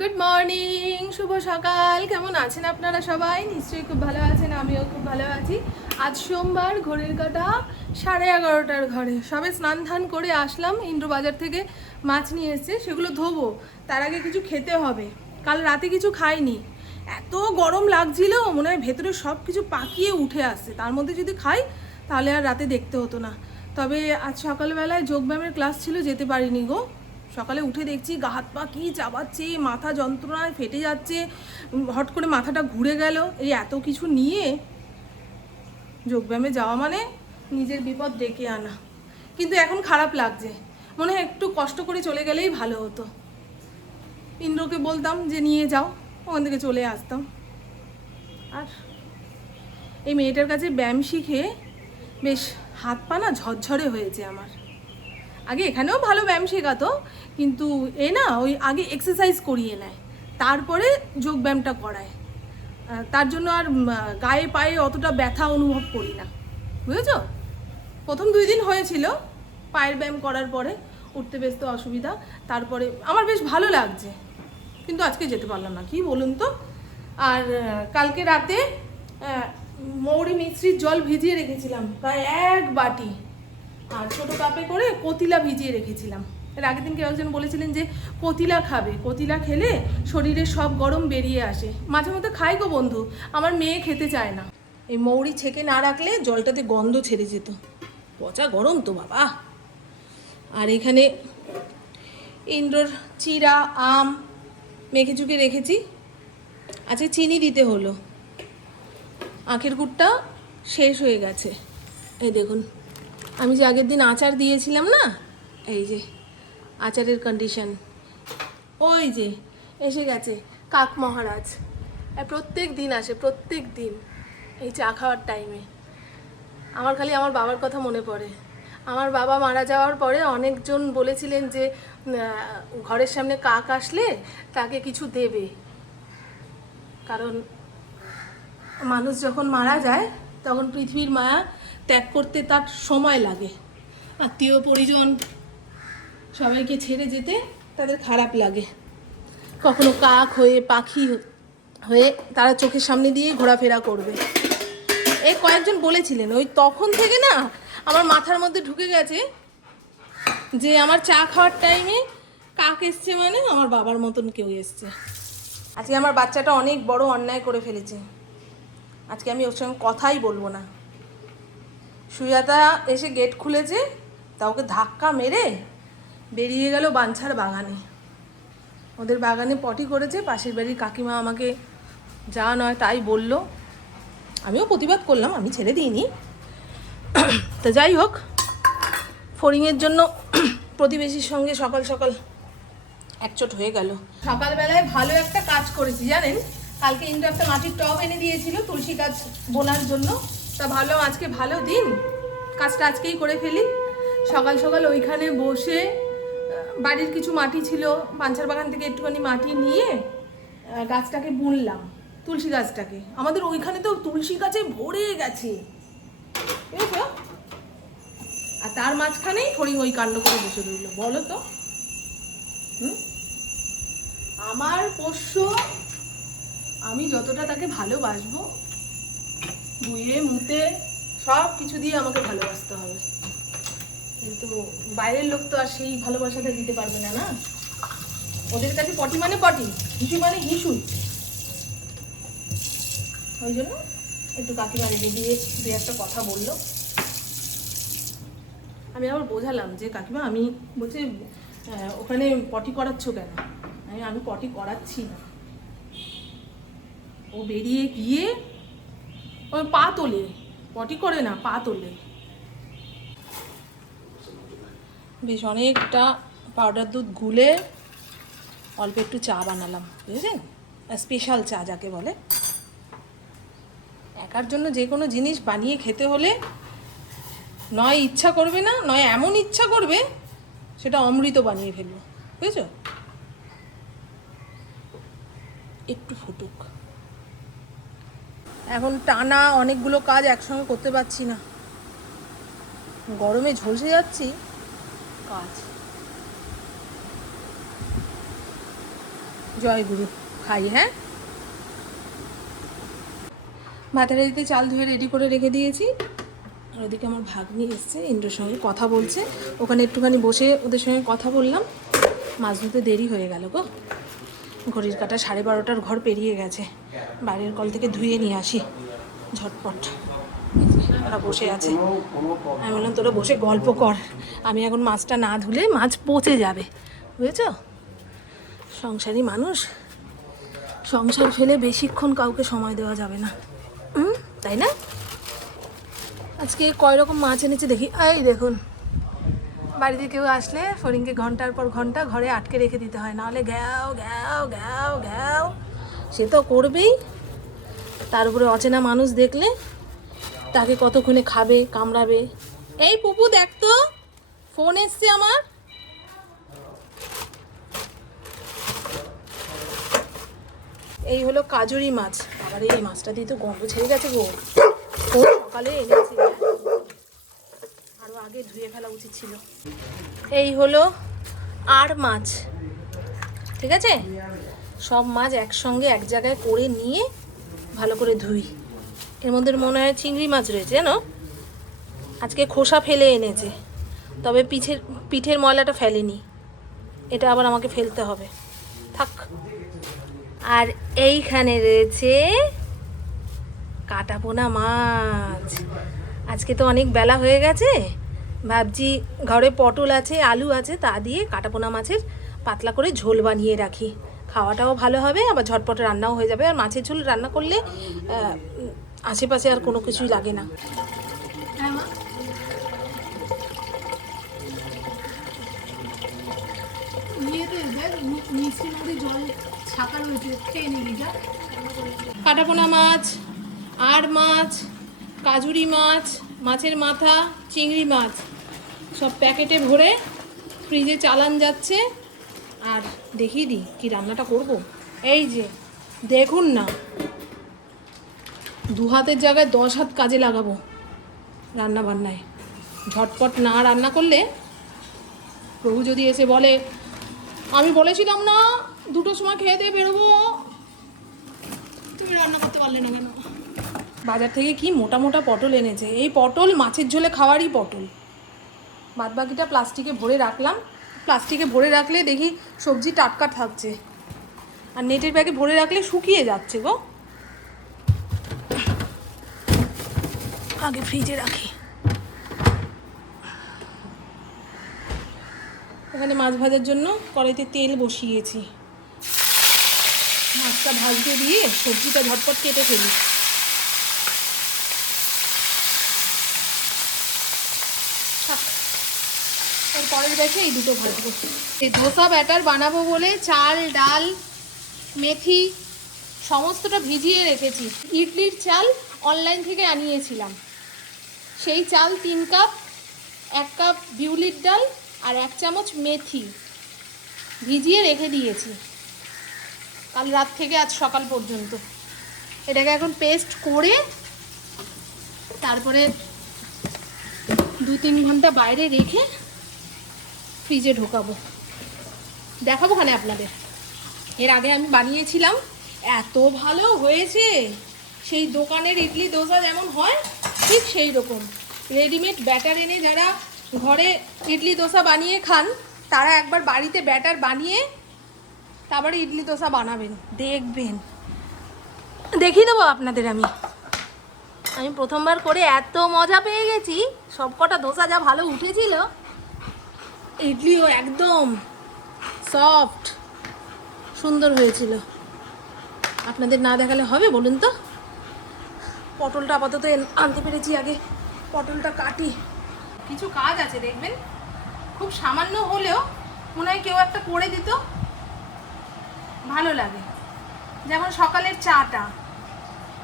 Good morning, শুভ সকাল। কেমন আছেন আপনারা সবাই? নিশ্চয়ই খুব ভালো আছেন, আমিও খুব ভালো আছি। আজ সোমবার, ঘড়ির কাঁটা 11:30 ঘরে। সবে স্নান ধান করে আসলাম। ইন্দ্র বাজার থেকে মাছ নিয়ে এসেছে, সেগুলো ধোবো। তার আগে কিছু খেতে হবে। কাল রাতে কিছু খাইনি, এত গরম লাগছিল, মনে হয় ভেতরে সব কিছু পাকিয়ে উঠে আসছে। তার মধ্যে যদি খাই তাহলে আর রাতে দেখতে হতো না। তবে আজ সকালবেলায় যোগব্যায়ামের ক্লাস ছিল, যেতে পারিনি গো। সকালে উঠে দেখছি গা হাত পা কী চাবাচ্ছে, মাথা যন্ত্রণায় ফেটে যাচ্ছে, হট করে মাথাটা ঘুরে গেল। এই এত কিছু নিয়ে যোগব্যায়ামে যাওয়া মানে নিজের বিপদ ডেকে আনা। কিন্তু এখন খারাপ লাগছে, মনে হয় একটু কষ্ট করে চলে গেলেই ভালো হতো। ইন্দ্রকে বলতাম যে নিয়ে যাও, ওখান থেকে চলে আসতাম। আর এই মেয়েটার কাছে ব্যায়াম শিখে বেশ হাত পা না ঝরঝরে হয়েছে আমার। আগে এখানেও ভালো ব্যায়াম শেখাতো, কিন্তু এ না ওই আগে এক্সারসাইজ করিয়ে নেয়, তারপরে যোগ ব্যায়ামটা করায়। তার জন্য আর গায়ে পায়ে অতটা ব্যথা অনুভব করি না, বুঝেছ? প্রথম 2 দিন হয়েছিল পায়ের ব্যায়াম করার পরে, উঠতে বেশতে অসুবিধা, তারপরে আমার বেশ ভালো লাগছে। কিন্তু আজকে যেতে পারলাম না, কি বলুন তো। আর কালকে রাতে মৌরি মিশ্রির জল ভিজিয়ে রেখেছিলাম প্রায় 1 বাটি, আর ছোটো কাপে করে কতিলা ভিজিয়ে রেখেছিলাম। এর আগের দিন কেউ একজন বলেছিলেন যে কতিলা খাবে, কতিলা খেলে শরীরের সব গরম বেরিয়ে আসে। মাঝে মধ্যে খাই গো বন্ধু, আমার মেয়ে খেতে চায় না। এই মৌরি ছেঁকে না রাখলে জলটাতে গন্ধ ছেড়ে যেত। পচা গরম তো বাবা। আর এখানে ইন্দ্রর চিরা আম মেখে চুকে রেখেছি। আজকে চিনি দিতে হলো, আখের গুড়টা শেষ হয়ে গেছে। এই দেখুন, আমি যে আগের দিন আচার দিয়েছিলাম না, এই যে আচারের কন্ডিশন। ওই যে এসে গেছে কাক মহারাজ। প্রত্যেক দিন আসে, প্রত্যেক দিন এই চা খাওয়ার টাইমে। আমার খালি আমার বাবার কথা মনে পড়ে। আমার বাবা মারা যাওয়ার পরে অনেকজন বলেছিলেন যে ঘরের সামনে কাক আসলে তাকে কিছু দেবে, কারণ মানুষ যখন মারা যায় তখন পৃথিবীর মায়া ত্যাগ করতে তার সময় লাগে। আত্মীয় পরিজন সবাইকে ছেড়ে যেতে তাদের খারাপ লাগে। কখনো কাক হয়ে পাখি হয়ে তারা চোখের সামনে দিয়ে ঘোরাফেরা করবে, এই কয়েকজন বলেছিলেন। ওই তখন থেকে না আমার মাথার মধ্যে ঢুকে গেছে যে আমার চা খাওয়ার টাইমে কাক এসছে মানে আমার বাবার মতন কেউ এসছে। আজকে আমার বাচ্চাটা অনেক বড় অন্যায় করে ফেলেছে। আজকে আমি ওর সঙ্গে কথাই বলবো না। সুজাতা এসে গেট খুলেছে, তা ওকে ধাক্কা মেরে বেরিয়ে গেল বাঞ্ছার বাগানে। ওদের বাগানে পটি করেছে, পাশের বাড়ির কাকিমা আমাকে যা নয় তাই বলল। আমিও প্রতিবাদ করলাম, আমি ছেড়ে দিইনি। তা যাই হোক, ফড়িংয়ের জন্য প্রতিবেশীর সঙ্গে সকাল সকাল একচোট হয়ে গেল। সকালবেলায় ভালো একটা কাজ করেছি জানেন। কালকে ইন্দ্র একটা মাটির টব এনে দিয়েছিল তুলসী গাছ বোনার জন্য। তা ভাবলাম আজকে ভালো দিন, কাজটা আজকেই করে ফেলি। সকাল সকাল ওইখানে বসে বাড়ির কিছু মাটি ছিল, বাঞ্ছার বাগান থেকে একটুখানি মাটি নিয়ে গাছটাকে বুনলাম, তুলসী গাছটাকে। আমাদের ওইখানে তো তুলসী গাছে ভরে গেছে, বুঝেছো? আর তার মাঝখানেই ফড়িং ওই কাণ্ড করে বসে রইল, বলো তো। আমার পোষ্য, আমি যতটা তাকে ভালোবাসবো, ধুয়ে মুতে সব কিছু দিয়ে আমাকে ভালোবাসতে হবে, কিন্তু বাইরের লোক তো আর সেই ভালোবাসাটা দিতে পারবে না। না, ওদের কাছে পটি মানে পটি, হিসু মানে হিসু। ওই জন্য একটু কাকিমা রেগে দিয়ে দু একটা কথা বললো। আমি আবার বোঝালাম যে কাকিমা, আমি বলছি ওখানে পটি করাচ্ছ কেন? আমি পটি করাচ্ছি না। ও বেরিয়ে গিয়ে ওই পা তোলে, পটি করে না, পা তোলে। বেশ অনেকটা পাউডার দুধ গুলে অল্প একটু চা বানালাম, বুঝেছেন? স্পেশাল চা যাকে বলে। একার জন্য যে কোনো জিনিস বানিয়ে খেতে হলে নয় ইচ্ছা করবে না, নয় এমন ইচ্ছা করবে সেটা অমৃত বানিয়ে ফেলবো, বুঝেছো? একটু ফুটুক। এখন টানা অনেকগুলো কাজ একসঙ্গে করতে পারছি না, গরমে ঝলসে যাচ্ছি কাজ। জয় গুরু, খাই। হ্যাঁ, ভাতের দিতে চাল ধুয়ে রেডি করে রেখে দিয়েছি। আর ওদিকে আমার ভাগ্নি এসছে, ইন্দ্রর সঙ্গে কথা বলছে। ওখানে একটুখানি বসে ওদের সঙ্গে কথা বললাম। মাছ ধুতে দেরি হয়ে গেল গো, ঘড়ির কাঁটা 12:30 ঘর পেরিয়ে গেছে। বাইরের কল থেকে ধুয়ে নিয়ে আসি ঝটপট। ওরা বসে আছে, আমি বললাম তোরা বসে গল্প কর, আমি এখন মাছটা না ধুলে মাছ পচে যাবে, বুঝেছ? সংসারী মানুষ, সংসার ফেলে বেশিক্ষণ কাউকে সময় দেওয়া যাবে না, তাই না? আজকে কয় রকম মাছ এনেছে দেখি। এই দেখুন, বাড়িতে কেউ আসলে ফড়িংকে ঘন্টার পর ঘন্টা ঘরে আটকে রেখে দিতে হয়, নাহলে ঘ্যাও ঘ্যাও ঘ্যাও ঘ্যাও সে তো করবেই। তার উপরে অচেনা মানুষ দেখলে তাকে কতক্ষণে খাবে, কামড়াবে। এই পুপু দেখ তো, ফোন এসছে আমার। এই হলো কাজুরি মাছ। আবার এই মাছটা দিয়ে তো গন্ধ ছেড়ে গেছে গো, ও সকালে এনেছি, আরও আগে ধুয়ে ফেলা উচিত ছিল। এই হলো আর মাছ, ঠিক আছে? সব মাছ একসঙ্গে এক জায়গায় করে নিয়ে ভালো করে ধুই। এর মধ্যে মনে হয় চিংড়ি মাছ রয়েছে, জানো? আজকে খোসা ফেলে এনেছে, তবে পিঠের ময়লাটা ফেলেনি, এটা আবার আমাকে ফেলতে হবে, থাক। আর এইখানে রয়েছে কাটাপোনা মাছ। আজকে তো অনেক বেলা হয়ে গেছে, ভাবছি ঘরে পটল আছে, আলু আছে, তা দিয়ে কাটাপোনা মাছের পাতলা করে ঝোল বানিয়ে রাখি, খাওয়াটাও ভালো হবে, আবার ঝটপট রান্নাও হয়ে যাবে। আর মাছের ঝোল রান্না করলে আশেপাশে আর কোনো কিছুই লাগে না। হ্যাঁ মা, মিষ্টির মধ্যে জল ছাকা রয়েছে, খেয়ে নিবি যা। কাটাপোনা মাছ, আর মাছ, কাজুরি মাছ, মাছের মাথা, চিংড়ি মাছ সব প্যাকেটে ভরে ফ্রিজে চালান যাচ্ছে। আর দেখিয়ে দিই কী রান্নাটা করব। এই যে দেখুন না, 2 হাতের জায়গায় 10 হাত কাজে লাগাবো রান্না বান্নায়। ঝটপট না রান্না করলে প্রভু যদি এসে বলে আমি বলেছিলাম না 2টোর সময় খেয়ে দিয়ে বেরোবো, তুমি রান্না করতে পারলে না কেন? বাজার থেকে কি মোটা মোটা পটল এনেছে, এই পটল মাছের ঝোলে খাওয়ারই পটল। বাদবাকিটা প্লাস্টিকে ভরে রাখলাম, প্লাস্টিকে ভরে রাখলে দেখি সবজি টাটকা থাকছে, আর নেটের ব্যাগে ভরে রাখলে শুকিয়ে যাচ্ছে গো। আগে ফ্রিজে রাখি। এখানে মাছ ভাজার জন্য কড়াইতে তেল বসিয়েছি, মাছটা ভাজতে দিয়ে সবজিটা ঝটপট কেটে ফেলি। এর পরের ব্যাচে এই দুটো ভাজবো। এই ধোসা ব্যাটার বানাবো বলে চাল, ডাল, মেথি সমস্তটা ভিজিয়ে রেখেছি। ইডলির চাল অনলাইন থেকে আনিয়েছিলাম, সেই চাল 3 কাপ, 1 কাপ বিউলির ডাল আর 1 চামচ মেথি ভিজিয়ে রেখে দিয়েছি কাল রাত থেকে আজ সকাল পর্যন্ত। এটাকে এখন পেস্ট করে তারপরে 2-3 ঘন্টা বাইরে রেখে ফ্রিজে ঢোকাবো, দেখাবো খানে আপনাদের। এর আগে আমি বানিয়েছিলাম, এত ভালো হয়েছে, সেই দোকানের ইডলি দোসা যেমন হয় ঠিক সেই রকম। রেডিমেড ব্যাটার এনে যারা ঘরে ইডলি দোসা বানিয়ে খান, তারা একবার বাড়িতে ব্যাটার বানিয়ে তারপরে ইডলি দোসা বানাবেন, দেখবেন। দেখিয়ে দেবো আপনাদের। আমি প্রথমবার করে এত মজা পেয়ে গেছি, সবকটা দোসা যা ভালো উঠেছিল, ইডলিও একদম সফট সুন্দর হয়েছিল। আপনাদের না দেখালে হবে বলুন তো? পটলটা আপাতত আনতে পেরেছি, আগে পটলটা কাটি। কিছু কাজ আছে দেখবেন, খুব সামান্য হলেও মনে হয় কেউ একটা করে দিত, ভালো লাগে। যেমন সকালের চাটা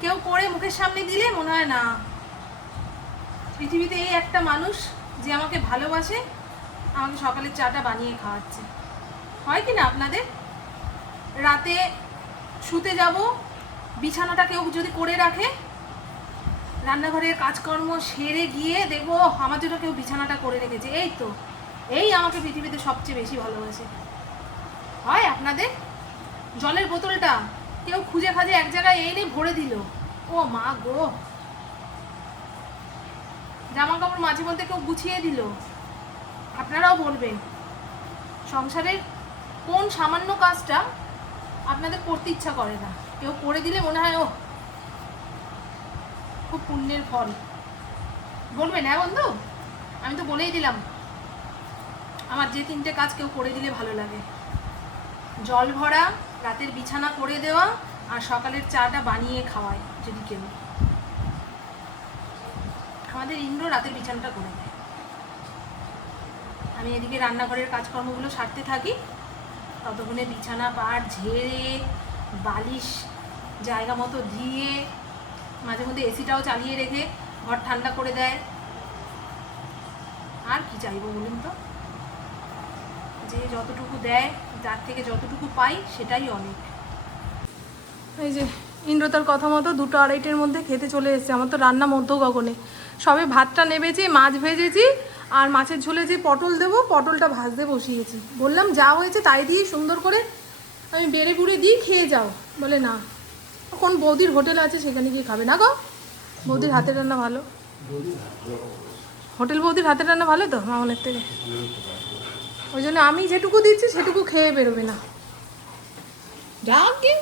কেউ করে মুখের সামনে দিলে মনে হয় না, পৃথিবীতে এই একটা মানুষ যে আমাকে ভালোবাসে, আমাকে সকালের চাটা বানিয়ে খাওয়াচ্ছে। হয় কি না আপনাদের? রাতে শুতে যাব, বিছানাটা কেউ যদি করে রাখে, রান্নাঘরের কাজকর্ম সেরে গিয়ে দেখবো আমার জন্য কেউ বিছানাটা করে রেখেছে, এই তো এই আমাকে পৃথিবীতে সবচেয়ে বেশি ভালোবাসে। হয় আপনাদের? জলের বোতলটা কেউ খুঁজে খাজে এক জায়গায় এনে ভরে দিল। ও মা গো, জামা কাপড় মাঝে মধ্যে কেউ গুছিয়ে দিল। আপনারাও বলবেন সংসারের কোন সামান্য কাজটা আপনাদের করতে ইচ্ছা করে না, কেউ করে দিলে মনে হয় ও খুব পুণ্যের ফল। বলবেন হ্যাঁ বন্ধু? আমি তো বলেই দিলাম আমার যে 3টে কাজ কেউ করে দিলে ভালো লাগে। জল ভরা, রাতের বিছানা করে দেওয়া, আর সকালের চাটা বানিয়ে খাওয়ায় যদি কেউ। আমাদের ইন্দ্র রাতের বিছানাটা করে দেয়। আমি এদিকে রান্নাঘরের কাজকর্মগুলো সারতে থাকি, ততক্ষণে বিছানা পাট ঝেড়ে বালিশ জায়গা মতো দিয়ে মাঝে মধ্যে এসিটাও চালিয়ে রেখে ঘর ঠান্ডা করে দেয়। আর কি চাইবো বলুন তো? যে যতটুকু দেয় তার থেকে যতটুকু পাই সেটাই অনেক। এই যে ইন্দ্র তার কথা মতো 2টো 2:30-এর মধ্যে খেতে চলে এসেছে। আমার তো রান্না মধ্য গগনে, সবে ভাতটা নেবেছি, মাছ ভেজেছি, আর মাছের ঝোলে যে পটল দেবো পটলটা ভাজতে বসিয়েছি। বললাম যা হয়েছে তাই দিয়ে সুন্দর করে আমি বেড়ে বুড়ে দিই, খেয়ে যাও। বলে না, কোন বৌদির হোটেল আছে সেখানে গিয়ে খাবে না গো, বৌদির হাতের রান্না ভালো। হোটেল বৌদির হাতের রান্না ভালো তো মামনের থেকে, ওই জন্য আমি যেটুকু দিচ্ছি সেটুকু খেয়ে বেরোবে না। যাকে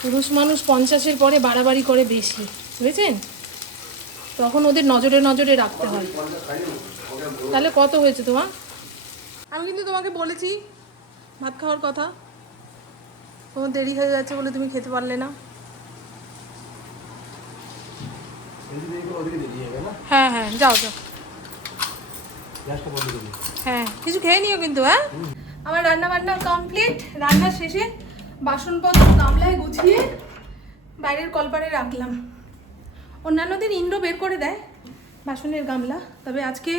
পুরুষ মানুষ 50-এর পরে বাড়াবাড়ি করে বেশি, বুঝেছেন? তখন ওদের নজরে নজরে রাখতে হয়। তাহলে কত হয়েছে তোমার? আমি কিন্তু তোমাকে বলেছি ভাত খাওয়ার কথা, তোমার দেরি হয়ে যাচ্ছে বলে তুমি খেতে পারলে না। হ্যাঁ হ্যাঁ যাও যাও, হ্যাঁ কিছু খেয়ে নিও কিন্তু। হ্যাঁ, আমার রান্না বান্না কমপ্লিট। রান্না শেষে বাসনপত্র গামলায় গুছিয়ে বাইরের কলপারে রাখলাম। অন্যান্য দিন ইন্দ্র বের করে দেয় বাসনের গামলা, তবে আজকে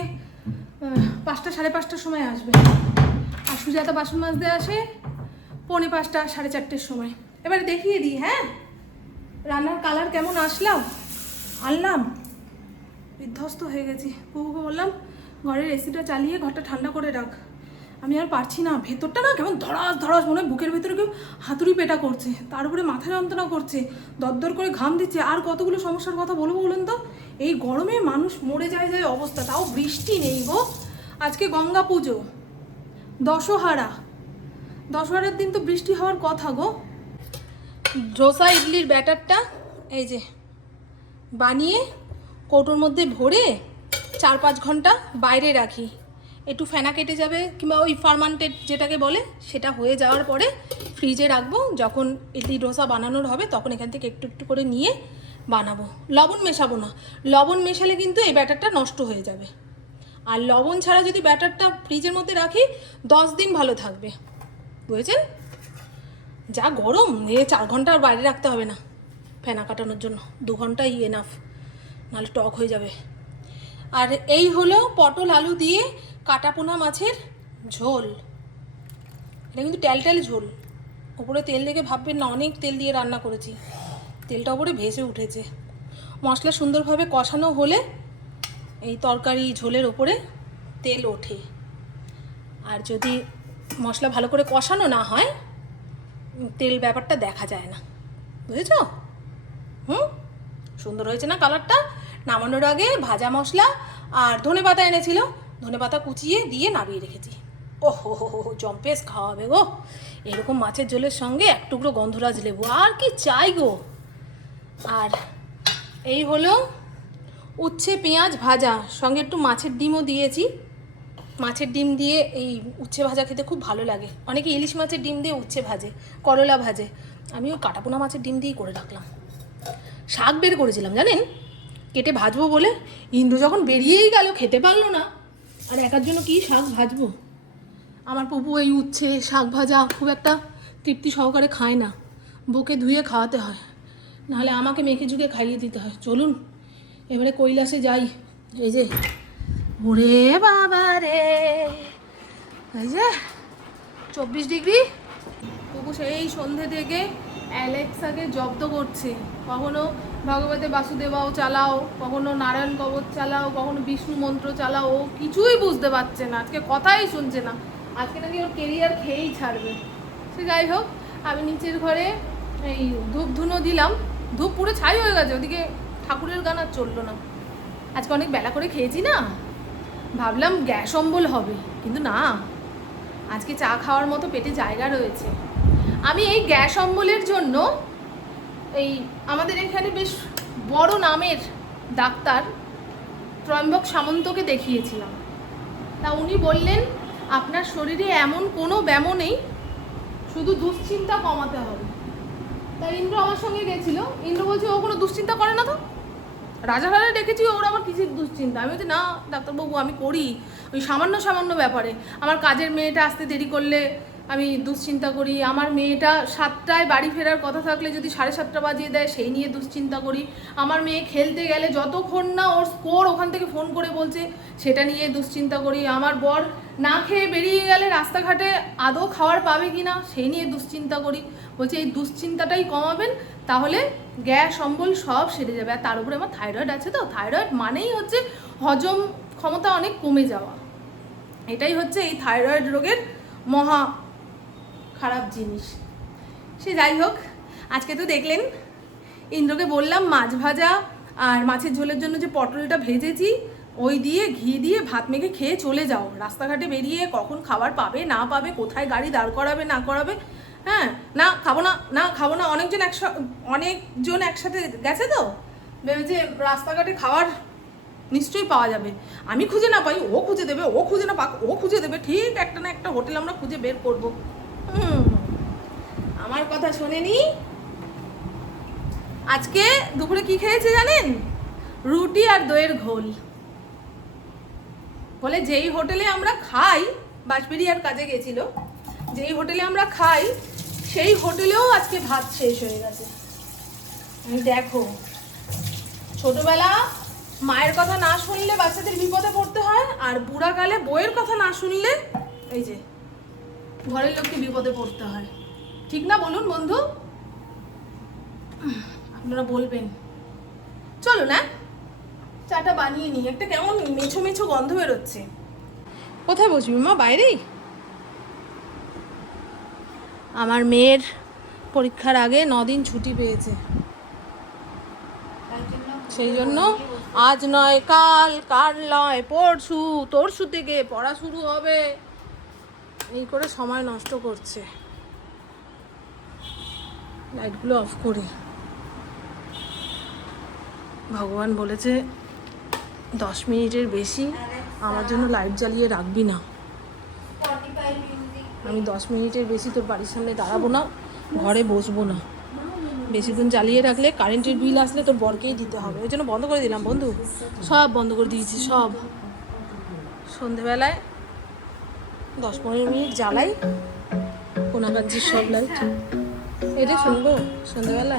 5টা 5:30টার সময় আসবে। আর সুজাতা বাসন মাজতে আসে 4:45 4:30-এর সময়। এবারে দেখিয়ে দিই হ্যাঁ রান্নার কালার কেমন আনলাম। বিধ্বস্ত হয়ে গেছি। বুবুকে বললাম ঘরের এসিটা চালিয়ে ঘরটা ঠান্ডা করে রাখ, আমি আর পারছি না। ভেতরটা না কেমন ধড়াস ধড়াস, মনে হয় বুকের ভেতরে কেউ হাতুড়ি পেটা করছে, তার উপরে মাথা যন্ত্রণা করছে, দরদর করে ঘাম দিচ্ছে। আর কতগুলো সমস্যার কথা বলবো বলুন তো? এই গরমে মানুষ মরে যায় অবস্থা। তাও বৃষ্টি নেই গো। আজকে গঙ্গা পুজো, দশহারার দিন তো বৃষ্টি হওয়ার কথা গো। ডোসা ইডলির ব্যাটারটা এই যে বানিয়ে কৌটোর মধ্যে ভরে 4-5 ঘন্টা বাইরে রাখি। একটু ফেনা কেটে যাবে, কিংবা ওই ফার্মান্টেড যেটাকে বলে সেটা হয়ে যাওয়ার পরে ফ্রিজে রাখবো। যখন ইডলি ডোসা বানানোর হবে তখন এখান থেকে একটু একটু করে নিয়ে বানাবো। লবণ মেশাবো না, লবণ মেশালে কিন্তু এই ব্যাটারটা নষ্ট হয়ে যাবে। আর লবণ ছাড়া যদি ব্যাটারটা ফ্রিজের মধ্যে রাখি 10 দিন ভালো থাকবে, বুঝেছেন? যা গরম, 4 ঘন্টা আর বাইরে রাখতে হবে না ফেনা কাটানোর জন্য, 2 ঘন্টাই এনাফ, নাহলে টক হয়ে যাবে। আর এই হলো পটল আলু দিয়ে কাটাপোনা মাছের ঝোল। এটা কিন্তু টেলটেল ঝোল, ওপরে তেল দেখে ভাববেন না অনেক তেল দিয়ে রান্না করেছি, তেলটা ওপরে ভেসে উঠেছে। মশলা সুন্দরভাবে কষানো হলে এই তরকারি ঝোলের ওপরে তেল ওঠে। আর যদি মশলা ভালো করে কষানো না হয় তেল ব্যাপারটা দেখা যায় না, বুঝেছ? সুন্দর হয়েছে না কালারটা? নামানোর আগে ভাজা মশলা আর ধনেপাতা এনেছিল, ধনেপাতা কুচিয়ে দিয়ে নামিয়ে রেখেছি। ওহো হো হো, জম্পেস খাওয়াবে গো এরকম মাছের ঝোলের সঙ্গে 1 টুকরো গন্ধরাজ লেবু, আর কি চাই গো। আর এই হলো উচ্ছে পেঁয়াজ ভাজা, সঙ্গে একটু মাছের ডিমও দিয়েছি। মাছের ডিম দিয়ে এই উচ্ছে ভাজা খেতে খুব ভালো লাগে। অনেকে ইলিশ মাছের ডিম দিয়ে উচ্ছে ভাজে, করলা ভাজে, আমি ওই কাটাপোনা মাছের ডিম দিয়েই করে রাখলাম। শাক বের করেছিলাম জানেন, কেটে ভাজবো বলে, ইন্দ্র যখন বেরিয়েই গেল খেতে পারলো না, আর একার জন্য কি শাক ভাজবো। আমার পুপু এই উচ্ছে শাক ভাজা খুব একটা তৃপ্তি সহকারে খায় না, বকে ধুয়ে খাওয়াতে হয়, নাহলে আমাকে মেখে ঝুঁকে খাইয়ে দিতে হয়। চলুন এবারে কৈলাসে যাই। এই যে ওরে বাবা রে, এই যে 24 ডিগ্রি। পুপু সেই সন্ধে থেকে অ্যালেক্সাকে জব্দ করছে, কখনো ভগবতে বাসুদেবাও চালাও, কখনো নারায়ণ কবচ চালাও, কখনো বিষ্ণু মন্ত্র চালাও, ও কিছুই বুঝতে পারছে না, আজকে কথাই শুনছে না। আজকে নাকি ওর কেরিয়ার খেয়েই ছাড়বে। সে যাই হোক, আমি নিচের ঘরে এই ধূপ ধুনো দিলাম, ধূপ পুরো ছাই হয়ে গেছে, ওদিকে ঠাকুরের গান আর চললো না। আজকে অনেক বেলা করে খেয়েছি না, ভাবলাম গ্যাস অম্বল হবে, কিন্তু না, আজকে চা খাওয়ার মতো পেটে জায়গা রয়েছে। আমি এই গ্যাস অম্বলের জন্য এই আমাদের এখানে বেশ বড় নামের ডাক্তার ত্রয়ম্বক সামন্তকে দেখিয়েছিলাম। তা উনি বললেন আপনার শরীরে এমন কোনো ব্যামো নেই, শুধু দুশ্চিন্তা কমাতে হবে। তা ইন্দ্র আমার সঙ্গে গেছিল, ইন্দ্র বলছে ও কোনো দুশ্চিন্তা করে না তো, রাজাহারে দেখেছি ওর আবার কিসের দুশ্চিন্তা। আমি বলছি না ডাক্তারবাবু, আমি করি ওই সামান্য সামান্য ব্যাপারে। আমার কাজের মেয়েটা আসতে দেরি করলে আমি দুশ্চিন্তা করি, আমার মেয়েটা 7টায় বাড়ি ফেরার কথা থাকলে যদি 7:30 বাজিয়ে দেয় সেই নিয়ে দুশ্চিন্তা করি, আমার মেয়ে খেলতে গেলে যতক্ষণ না ওর স্কোর ওখান থেকে ফোন করে বলছে সেটা নিয়ে দুশ্চিন্তা করি, আমার বর না খেয়ে বেরিয়ে গেলে রাস্তাঘাটে আদৌ খাওয়ার পাবে কি না সেই নিয়ে দুশ্চিন্তা করি। বলছে এই দুশ্চিন্তাটাই কমাবেন, তাহলে গ্যাস অম্বল সব সেরে যাবে। আর তার উপরে আমার থাইরয়েড আছে, তো থাইরয়েড মানেই হচ্ছে হজম ক্ষমতা অনেক কমে যাওয়া, এটাই হচ্ছে এই থাইরয়েড রোগের মহা খারাপ জিনিস। সে যাই হোক, আজকে তো দেখলেন ইন্দ্রকে বললাম মাছ ভাজা আর মাছের ঝোলের জন্য যে পটলটা ভেজেছি ওই দিয়ে ঘি দিয়ে ভাত মেখে খেয়ে চলে যাও। রাস্তাঘাটে বেরিয়ে কখন খাবার পাবে না পাবে, কোথায় গাড়ি দাঁড় করাবে না করাবে, হ্যাঁ না খাবো না, না খাবো না, অনেকজন একসাথে গেছে তো ভেবেছে রাস্তাঘাটে খাওয়ার নিশ্চয়ই পাওয়া যাবে, আমি খুঁজে না পাই ও খুঁজে দেবে, ও খুঁজে না পাক ও খুঁজে দেবে, ঠিক একটা না একটা হোটেল আমরা খুঁজে বের করবো। আমার কথা শোনেনি। আজকে দুপুরে কি খেয়েছে জানেন? রুটি আর দইয়ের ঘোল। বলে যেই হোটেলে আমরা খাই, বাঁশবেড়িয়ার কাজে গেছিল, যেই হোটেলে আমরা খাই সেই হোটেলেও আজকে ভাত শেষ হয়ে গেছে। দেখো, ছোটবেলা মায়ের কথা না শুনলে বাচ্চাদের বিপদে পড়তে হয়, আর বুড়াকালে বইয়ের কথা না শুনলে এই যে ঘরের লোককে বিপদে পড়তে হয়। ঠিক না বলুন বন্ধু? আপনারা বলবেন। চলো না চাটা বানিয়ে নিই, একটা কেমন মেছো মেছো গন্ধ বেরোচ্ছে। কোথায় বসবি মা? বাইরেই? আমার মেয়ের পরীক্ষার আগে 9 দিন ছুটি পেয়েছে, সেই জন্য আজ নয় কাল, কাল নয় পরশু, তরশু থেকে পড়া শুরু হবে, এই করে সময় নষ্ট করছে। লাইটগুলো অফ করি। ভগবান বলেছে 10 মিনিটের বেশি আমার জন্য লাইট জ্বালিয়ে রাখবি না। আমি 10 মিনিটের বেশি তোর বাড়ির সামনে দাঁড়াবো না, ঘরে বসবো না। বেশিক্ষণ জ্বালিয়ে রাখলে কারেন্টের বিল আসলে তোর বরকেই দিতে হবে, ওই জন্য বন্ধ করে দিলাম বন্ধু, সব বন্ধ করে দিয়েছি সব। সন্ধেবেলায় 10-15 মিনিট জ্বালাই কোনাকাঞ্চির সব লাইট। এটা শুনবো সন্ধেবেলা?